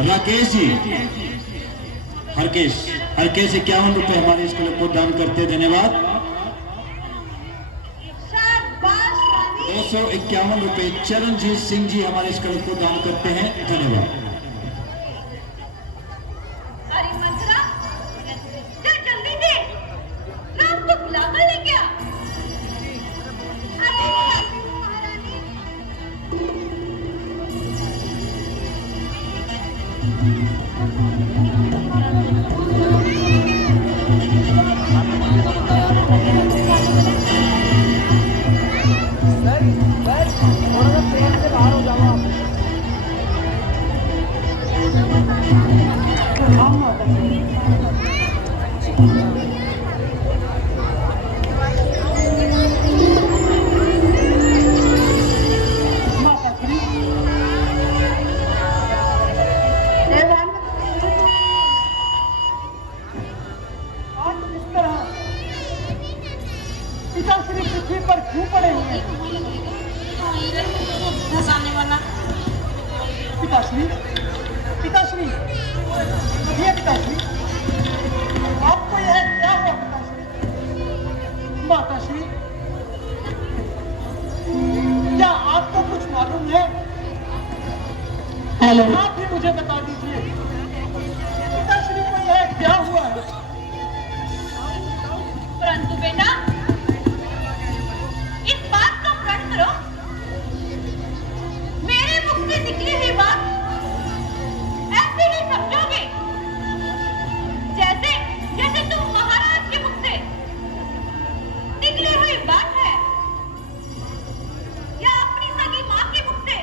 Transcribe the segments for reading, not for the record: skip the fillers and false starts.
राकेश जी, हरकेश हरकेश 51 रुपए हमारे स्कूल को दान करते, धन्यवाद। 251 रुपए चरणजीत सिंह जी हमारे स्कूल को दान करते हैं, धन्यवाद। पिताश्री पृथ्वी पर क्यों पड़े हुए? पिताश्री, पिताश्री, ये पिताश्री, आपको यह क्या हुआ पिताश्री? माताश्री, क्या आपको कुछ मालूम है? हेलो, आप ही मुझे बता दीजिए, पिताश्री को यह क्या हुआ है? परंतु बेटा, इस बात को प्रण करो, मेरे मुख से निकली हुई बात ऐसे ही समझोगे जैसे जैसे तुम महाराज के मुख से निकली हुई बात है, या अपनी सगी मां के मुख से।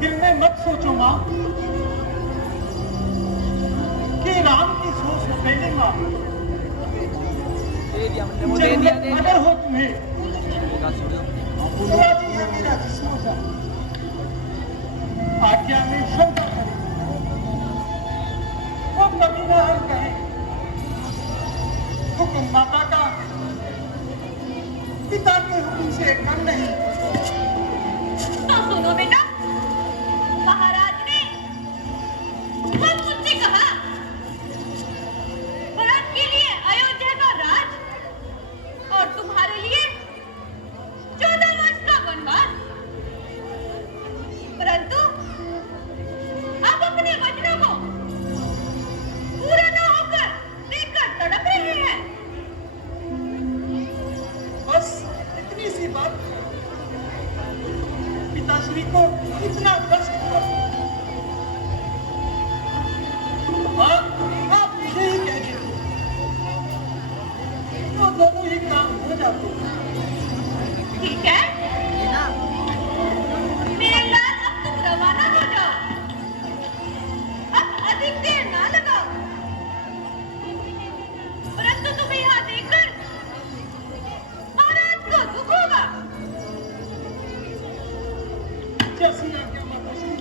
दिल में मत सोचो मां कि राम की सोच है पहले मां, अगर हो तुम्हें जी है मेरा जिस्म जा, आज्ञा में शंका करे, वो कभी ना हर कहे, हुक्म माता का पिता के हुक्म से कम नहीं। तो सुनो बेटा, महाराज ने खुद मुझसे कहा, भरत के लिए अयोध्या का राज और तुम्हारे लिए 14 वर्ष का वनवास। परंतु अब अपने वचनों को पूरा न होकर देखकर तड़प रहे हैं। बस इतनी सी बात, पिताश्री को इतना कष्ट हुआ। आप मुझे ही कह दीजिए, तो दोनों ही काम हो जाते। ठीक है, मेरे लाल, अब तुम रवाना हो जाओ, अब अधिक देर ना लगाओ। परंतु तुम्हें यहाँ देखकर महाराज को दुख होगा। जैसी आज्ञा माताश्री।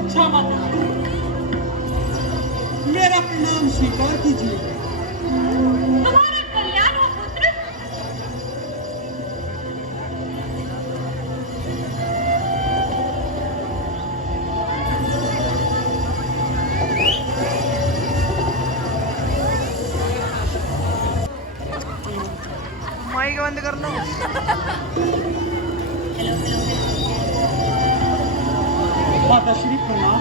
अच्छा माताश्री, मेरा प्रणाम स्वीकार कीजिए। तुम्हारा कल्याण हो पुत्र। माइक बंद कर लो। माताश्री प्रणाम।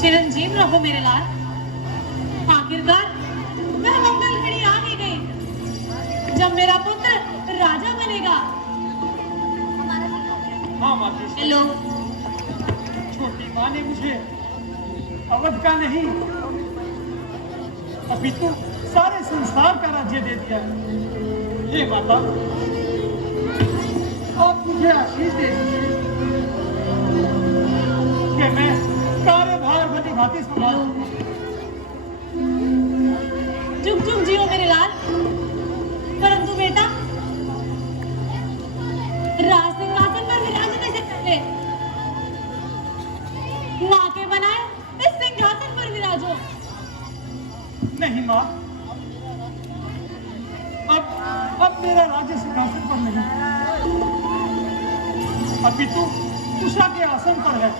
चिरंजीव रहो मेरे लाल। आखिरकार वह मंगल घड़ी आ ही गई जब मेरा पुत्र राजा बनेगा। हाँ माताश्री, हेलो, छोटी माँ ने मुझे अवध का नहीं अपितु सारे संसार का राज्य दे दिया है। हे माता, आप मुझे आशीष दे दीजिए कि मैं कार्यभार भली भांति संभालूं। जुग जुग जियो मेरे लाल। परंतु बेटा, राज सिंहासन पर विराजने से पहले माँ के बनाए इस सिंहासन पर विराजो। नहीं माँ, अब मेरा राज्य सिंहासन पर नहीं, अभी तू उषा के आसन पर है।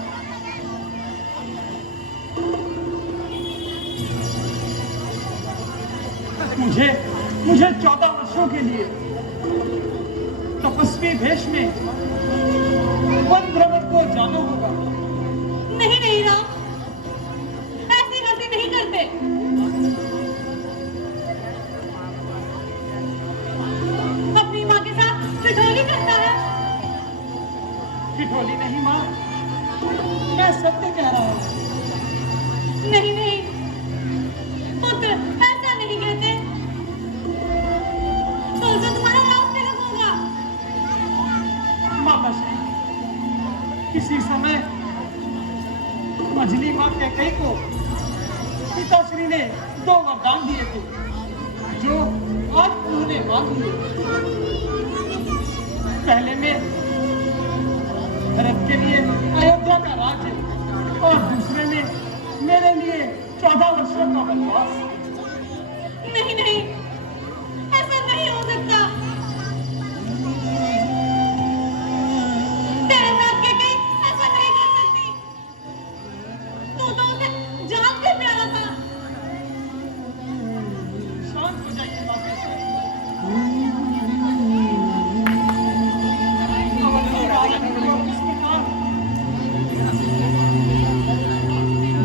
मुझे 14 वर्षों के लिए तपस्वी भेष में वन भ्रमण को जाना होगा। नहीं नहीं राम, ऐसी गलती नहीं करते। अपनी माँ के साथ ठिठोली करता है। ठिठोली नहीं माँ, मैं सत्य कह रहा हूँ। नहीं नहीं पुत्र, ऐसा नहीं कहते। तो तुम्हारा लाभ तिलक होगा। माता श्री, किसी समय मझली माँ कैकेयी को पिताश्री ने 2 वरदान दिए थे, जो आज उन्होंने मांग लिए। पहले में भरत के लिए अयोध्या का राज्य और दूसरे में मेरे लिए 14 वर्षों का वनवास। नहीं नहीं, ऐसा नहीं हो सकता। तेरे साथ कैकेयी ऐसा नहीं कर सकती। तू तो उसे जान से प्यारा था। शांत हो जाइए माता श्री।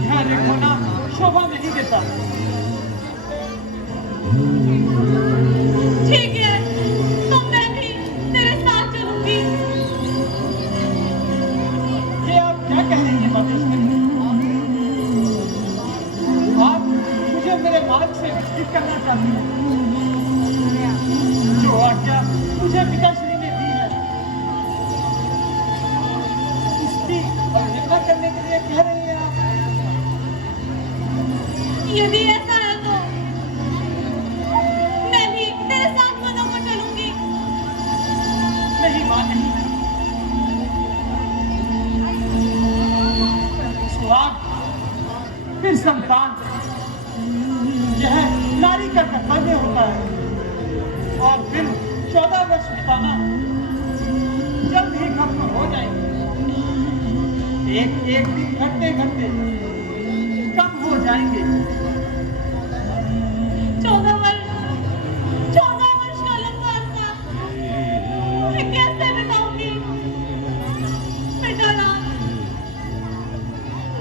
ध्यान रखो ना, शोभा नहीं देता। ठीक है, तो मैं भी तेरे साथ चलूंगी। ये आप क्या कह रही हैं माता श्री? आप मुझे मेरे मार्ग से विचलित करना चाहती हैं। जो आज्ञा मुझे पिताश्री ने दी है, उसकी अवहेलना करने के लिए कह रही हैं आप? यदि ऐसा है तो मैं भी तेरे साथ वनों को चलूंगी। नहीं मां, नहीं। सुहाग, फिर संतान, यह नारी का कर्तव्य होता है। और फिर 14 वर्ष बिताना जल्द ही खत्म हो जाएंगे। एक एक दिन घटते घटते कम हो जाएंगे। 14 वर्ष का लंबा अरसा मैं कैसे बिताऊंगी? बेटा राम,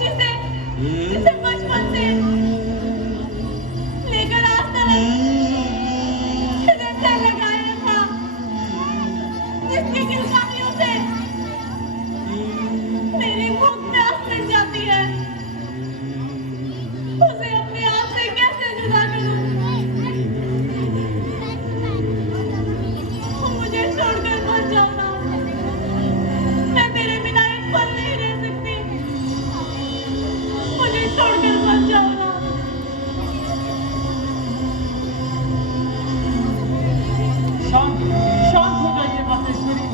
जिसे बचपन से लेकर आज तक हृदय लगाया था, जिसकी किलकारियों से मेरी भूख प्यास मिट जाती है, उसे अपने आप से कैसे जुदा करूं? मुझे छोड़कर मत जाना। मैं तेरे बिना एक पल नहीं रह सकती। मुझे छोड़कर मत जाना। शांत शांत हो जाइए मातेश्वरी।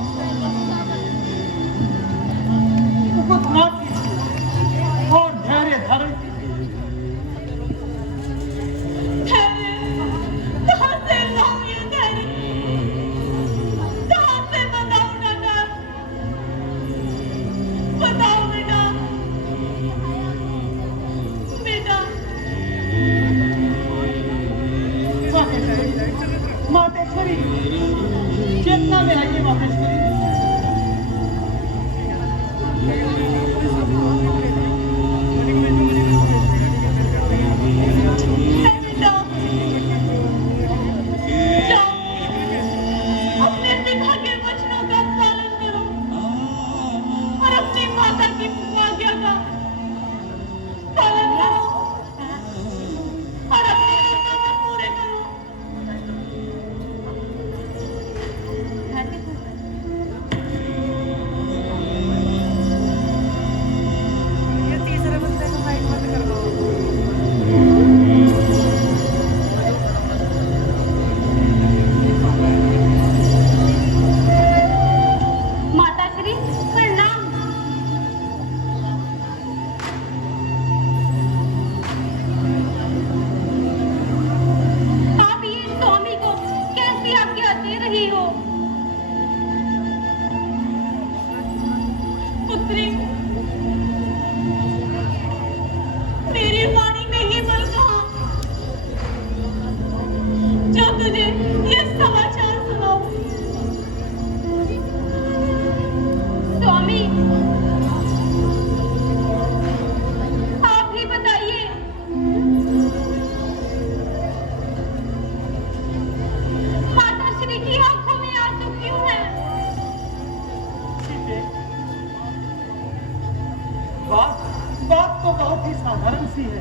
तो बहुत ही साधारण सी है।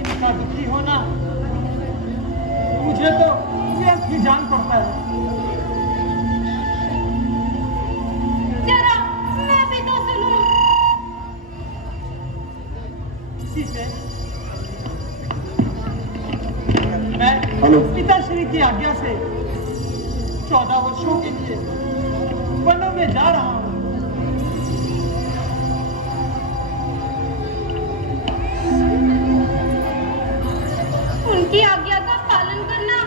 इनका दुखी होना मुझे तो व्यर्थ ही जान पड़ता है। जरा मैं भी तो सुनूं। इसी से मैं हेलो। पिताश्री की आज्ञा से 14 वर्षों के लिए वनों में जा रहा हूँ। उनकी आज्ञा का पालन करना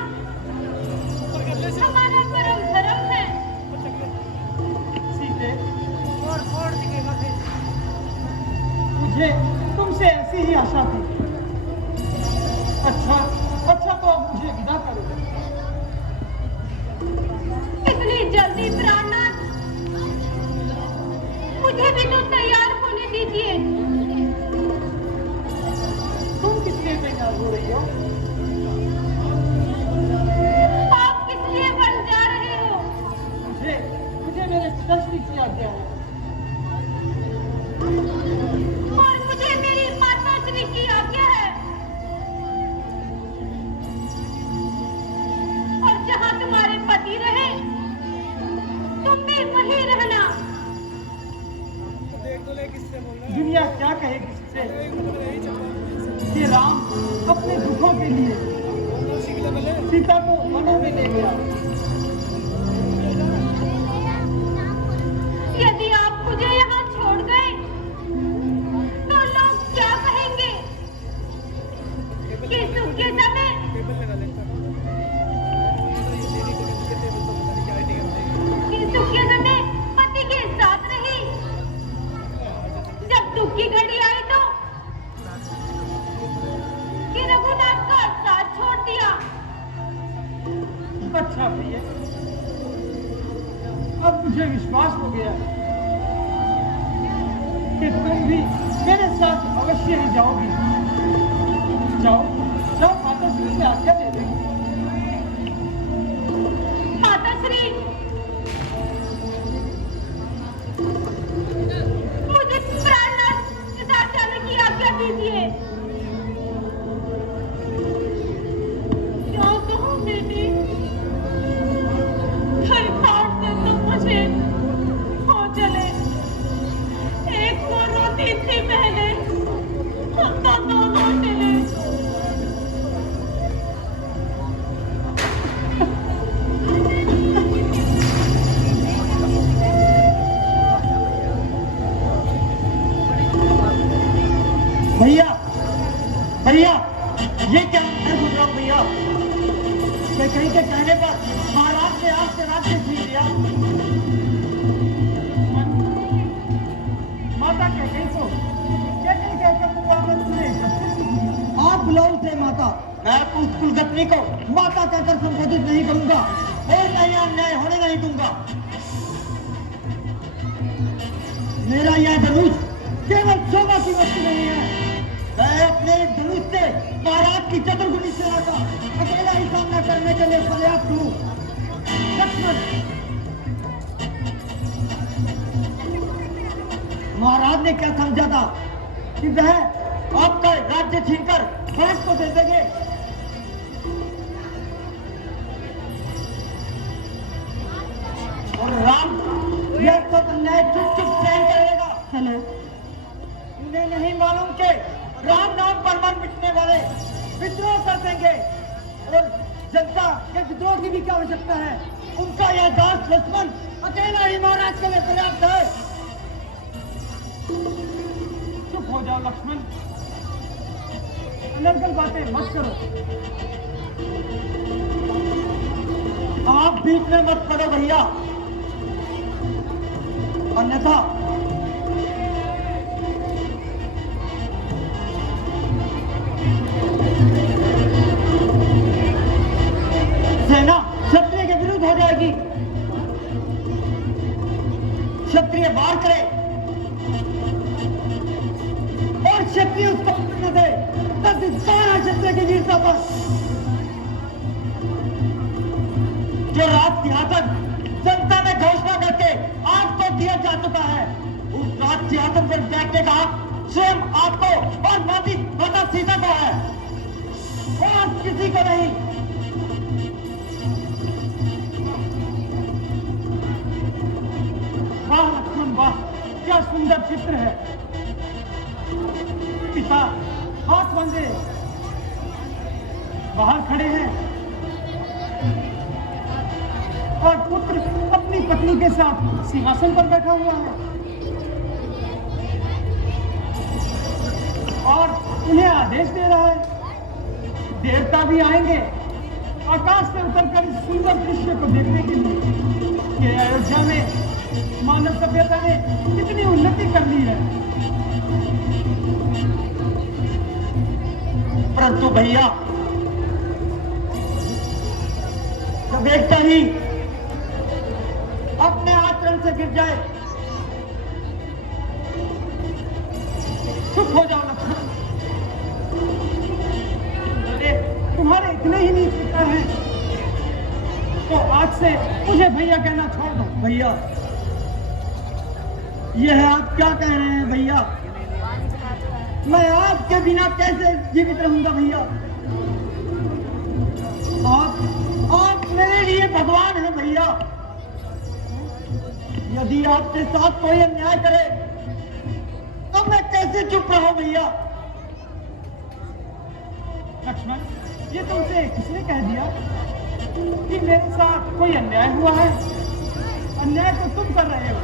हमारा परम धर्म है। सीते, मुझे तुमसे ऐसी ही आशा थी। अच्छा तो अब मुझे विदा करो। इतनी जल्दी प्राणनाथ, मुझे भी तो तैयार होने दीजिए। तुम किस लिए तैयार हो रही हो? आप किस लिए बन जा रहे हो? मुझे मेरे पिताश्री की आज्ञा है। और मुझे मेरी माता श्री की आज्ञा है। और जहाँ तुम्हारे पति रहे, तुम भी वहीं रहना। दुनिया क्या कहे किससे कि राम अपने दुखों के लिए सीता को वनों में ले गया। यदि आप मुझे यहाँ छोड़ गए तो लोग क्या कहेंगे कि सुख के समय पति के साथ रही, जब दुख की घड़ी आई तो कि रघुनाथ का साथ छोड़ दिया। अच्छा भैया, अब मुझे विश्वास हो गया कि तुम भी मेरे साथ अवश्य ही जाओगी। जाओ माता श्री से आज्ञा दे दो। माता श्री, मुझे प्राणनाथ के साथ जाने की आज्ञा दीजिए। क्या कहूँ बेटी, घर काट से तो मुझे हो चले। एक को रोती थी पहले, अब तो दोनों चले। भैया ये क्या मैं सुन रहा हूँ भैया कि कहीं के कहने पर महाराज ने आपसे राज्य छीन लिया। माता कह गई तो क्या कहीं कहकर तो वापस सुने। आप बुलाओ उसे माता। मैं उस कुलगतनी को माता कहकर संबोधित नहीं करूंगा और मैं यहाँ न्याय होने नहीं दूंगा। मेरा यह धनुष केवल शोभा की वस्तु नहीं है। मैं अपने धनुष से महाराज की चतुर्गुणी सेना का अकेला ही सामना करने के लिए पर्याप्त हूँ। लक्ष्मण, महाराज ने क्या समझा था कि वह आपका राज्य छीनकर भरत को दे देंगे। और राम यह सब अन्याय चुप चुप सहन करेगा। हेलो, उन्हें नहीं मालूम के राम नाम पर मर मिटने वाले विद्रोह कर देंगे और जनता के विद्रोह की भी क्या आवश्यकता है। उनका यह दास लक्ष्मण अकेला ही महाराज के लिए पर्याप्त है। चुप हो जाओ लक्ष्मण, अनर्गल बातें मत करो। आप बीच में मत पड़ो भैया, अन्यथा सेना क्षत्रिय के विरुद्ध हो जाएगी। क्षत्रिय वार करे और क्षत्रिय उसको न दे, तब सारा क्षत्रिय की वीरता पर जो राज सिंहासन जनता में घोषणा करके आज तो दिया जा चुका है, उस राज सिंहासन पर बैठने का स्वयं आपको और माता सीता को है, और किसी को नहीं। वाह लक्ष्मण वाह, क्या सुंदर चित्र है। पिता हाथ बंधे बाहर खड़े हैं और पुत्र अपनी पत्नी के साथ सिंहासन पर बैठा हुआ है और उन्हें आदेश दे रहा है। देवता भी आएंगे आकाश से उतरकर इस सुंदर दृश्य को देखने के लिए कि अयोध्या में मानव सभ्यता ने कितनी उन्नति कर ली है। परंतु भैया, जब देखता ही अपने आचरण से गिर जाए, चुप हो जाओ लक्ष्मण। अरे तुम्हारे इतने ही नीच पिता हैं तो आज से मुझे भैया कहना छोड़ दो। भैया, यह आप क्या कह रहे हैं भैया? मैं आपके बिना कैसे जीवित रहूंगा भैया? आप मेरे लिए भगवान हैं भैया। यदि आपके साथ कोई अन्याय करे तो मैं कैसे चुप रहूं भैया? लक्ष्मण, ये तुमसे किसने कह दिया कि मेरे साथ कोई अन्याय हुआ है? अन्याय तो तुम कर रहे हो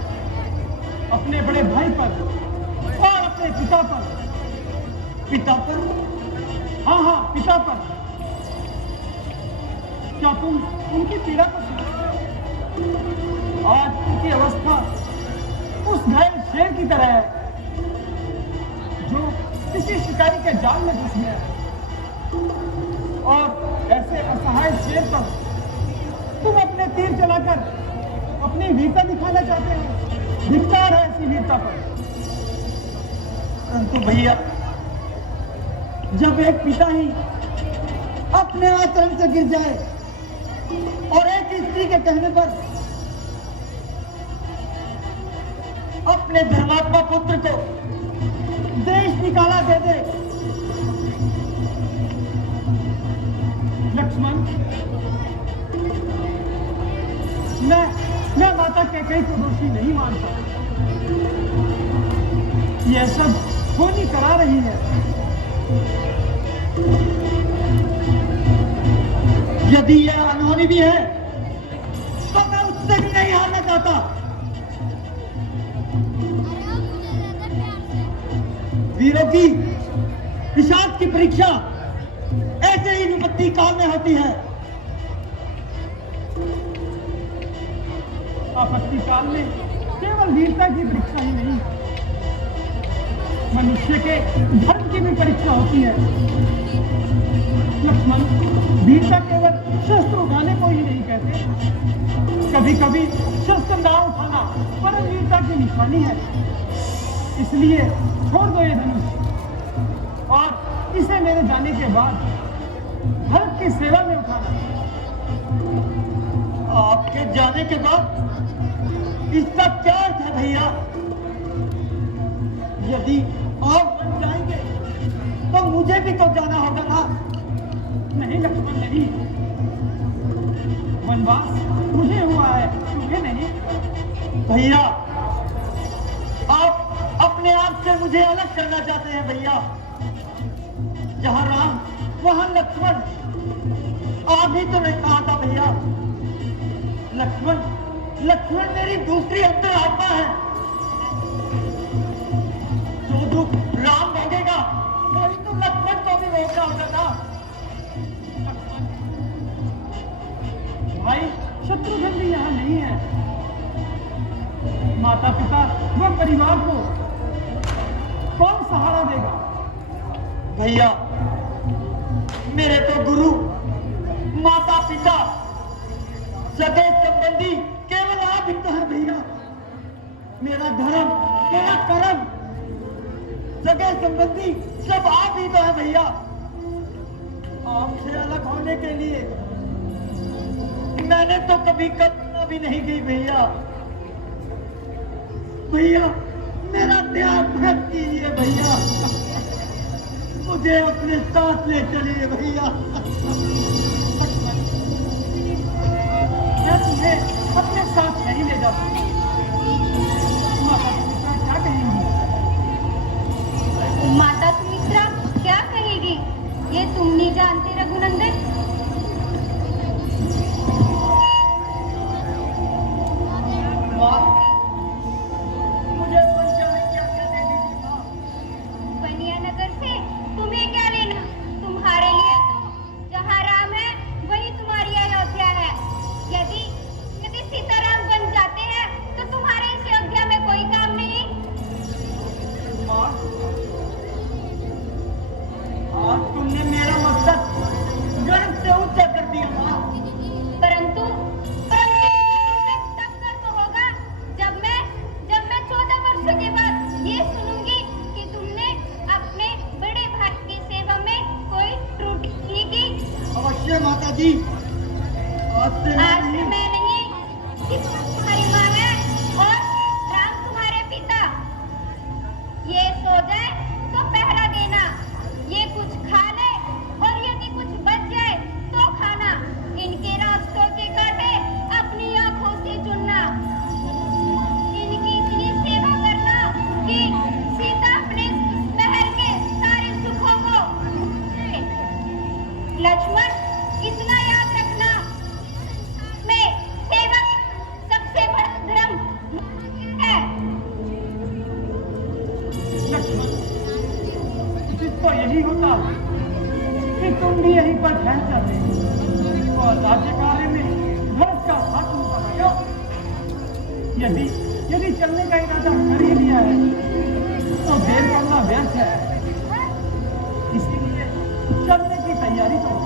अपने बड़े भाई पर और अपने पिता पर। पिता पर? हाँ हाँ, पिता पर। क्या तुम उनकी पीड़ा को समझते हो? आज उनकी अवस्था उस घायल शेर की तरह है जो किसी शिकारी के जाल में घुस गया है। और ऐसे असहाय शेर पर तुम अपने तीर चलाकर अपनी वीरता दिखाना चाहते हो। धिक्कार है ऐसी वीरता पर। परंतु भैया, जब एक पिता ही अपने आचरण से गिर जाए और एक स्त्री के कहने पर अपने धर्मात्मा पुत्र को देश निकाला दे दे। लक्ष्मण, मैं माता कैकेयी को दोषी नहीं मानता। यह सब होनी करा रही है। यदि यह अनहोनी भी है तो मैं उससे भी नहीं हारना चाहता। वीरों की विषाद की परीक्षा ऐसे ही विपत्ति काल में होती है। आपत्ति काल में केवल वीरता की परीक्षा ही नहीं, मनुष्य के धर्म की भी परीक्षा होती है। लक्ष्मण, वीरता केवल शस्त्र उठाने को ही नहीं कहते। कभी कभी शस्त्र ना उठाना परम वीरता की निशानी है। इसलिए छोड़ दो ये धनुष और इसे मेरे जाने के बाद धर्म की सेवा में उठाना। आपके जाने के बाद इसका क्या अर्थ है भैया? यदि आप बन जाएंगे तो मुझे भी तो जाना होगा ना? नहीं लक्ष्मण, नहीं। वनवास मुझे हुआ है, तुम्हें नहीं। भैया, आप अपने आप से मुझे अलग करना चाहते हैं भैया। जहां राम वहां लक्ष्मण। आप ही तो नहीं कहा था भैया, लक्ष्मण मेरी दूसरी अंतरात्मा है। जो दुख राम भोगेगा वही तो लक्ष्मण को भी भोगना होगा ना। भाई शत्रुघ्न भी यहाँ नहीं है। माता पिता व परिवार को कौन सहारा देगा? भैया, मेरे तो गुरु, माता पिता, सगे संबंधी केवल आप ही तो हैं भैया। मेरा धर्म, मेरा कर्म, सगे संबंधी सब आप ही तो हैं भैया। आपसे अलग होने के लिए मैंने तो कभी कल्पना भी नहीं की भैया। भैया, मेरा ध्यान मत कीजिए भैया, मुझे अपने साथ ले चलिए भैया। मैं तुम्हें अपने साथ नहीं ले जा सकता। क्या कहेंगी? माता सुमित्रा क्या कहेगी ये तुम नहीं जानते रघुनंदन। मुझे बंजा में क्या क्या दे दीजिए माँ। बनिया नगर से तुम्हें क्या लेना, तुम्हारे लिए तो जहाँ राम है वही तुम्हारी अयोध्या है। यदि यदि सीताराम बन जाते हैं तो तुम्हारे इस अयोध्या में कोई काम नहीं। माँ, आज तुमने मेरा मकसद गर्व से ऊंचा कर दिया माँ। परंतु तब गर्व होगा जब मैं 14 वर्षों के बाद ये सुनूंगी कि तुमने अपने बड़े भाई की सेवा में कोई त्रुटि की। अवश्य माता जी, आज से मैं नहीं, सीता तुम्हारी माँ है और राम तुम्हारे पिता। ये सो जाए तो पहरा देना, ये कुछ खा ले और यदि कुछ बच जाए तो खाना। इनके रास्तों के कांटे अपनी आंखों से चुनना, इनकी इतनी सेवा करना कि सीता अपने महल के सारे सुखों को। लक्ष्मण इतना याद रखना, मैं सेवा सबसे बड़ा धर्म है। लक्ष्मण, जिसको यही होता कि तुम भी यहीं पर ध्यान चाहते और राज्य कार्य में धर्म का हाथ बनाया। यदि चलने का इरादा कर ही लिया है तो देर करना व्यर्थ है। इसीलिए चलने की तैयारी करो।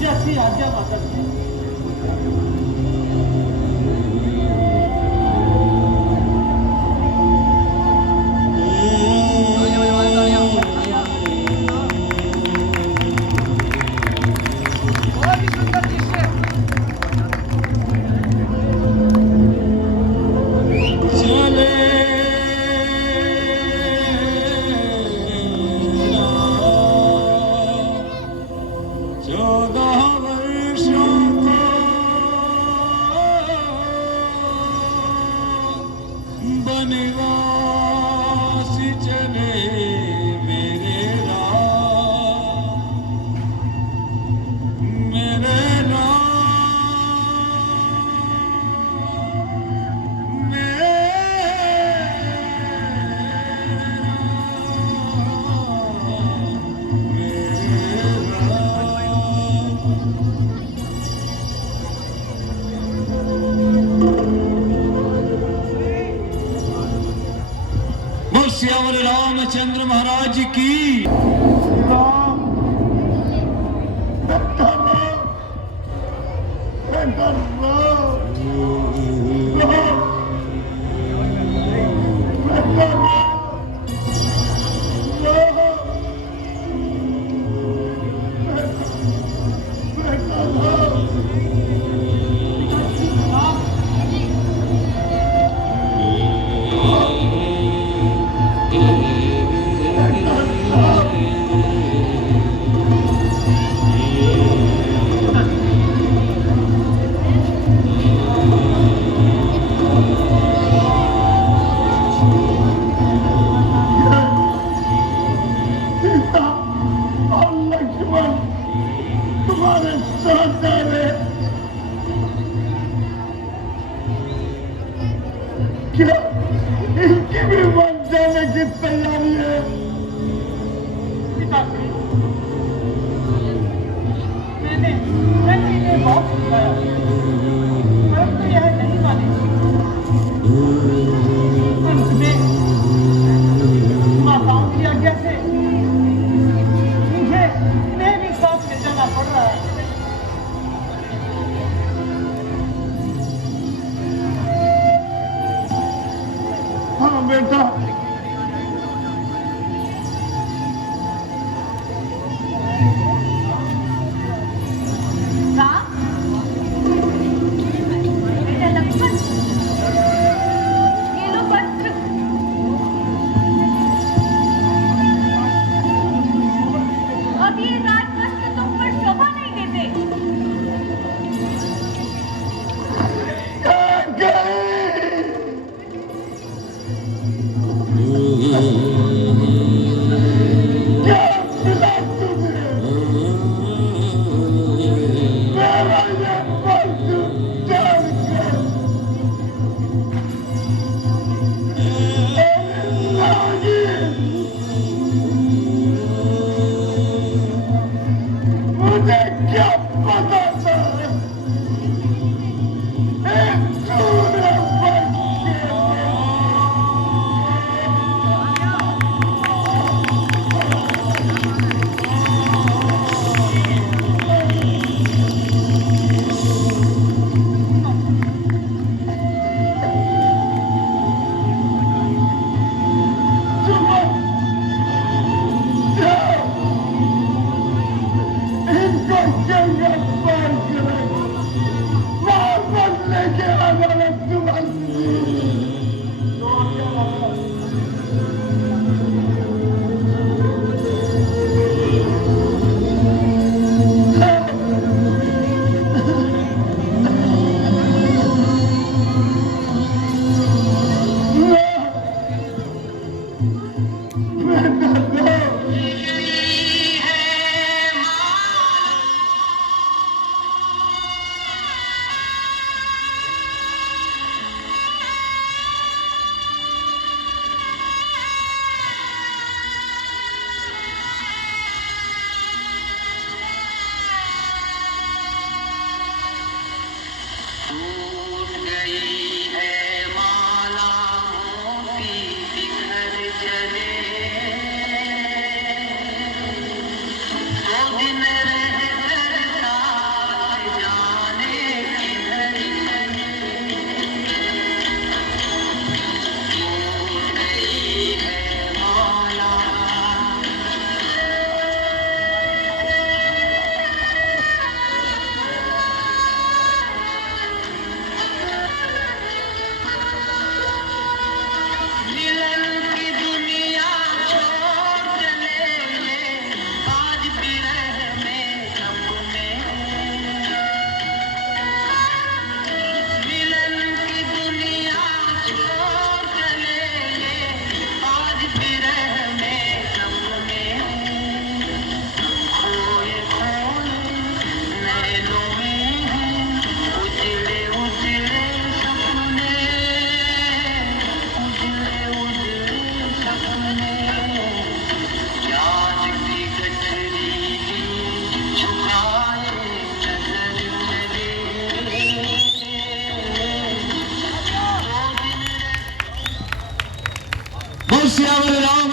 जैसी आज्ञा माता जी। श्यामल रामचंद्र महाराज की। क्या इनकी भी मर जाने की तैयारी है? पिताश्री, मैंने इन्हें बहुत समझाया, परंतु यह नहीं माने। अंत में माताओं की आज्ञा से इन्हें भी साथ ले जाना पड़ रहा है। हाँ बेटा, राम, बेटा लक्ष्मण, ये लो वस्त्र। अब ये राजवस्त्र तुम पर शोभा नहीं देते। मुझे क्या पता था? श्यामल राम।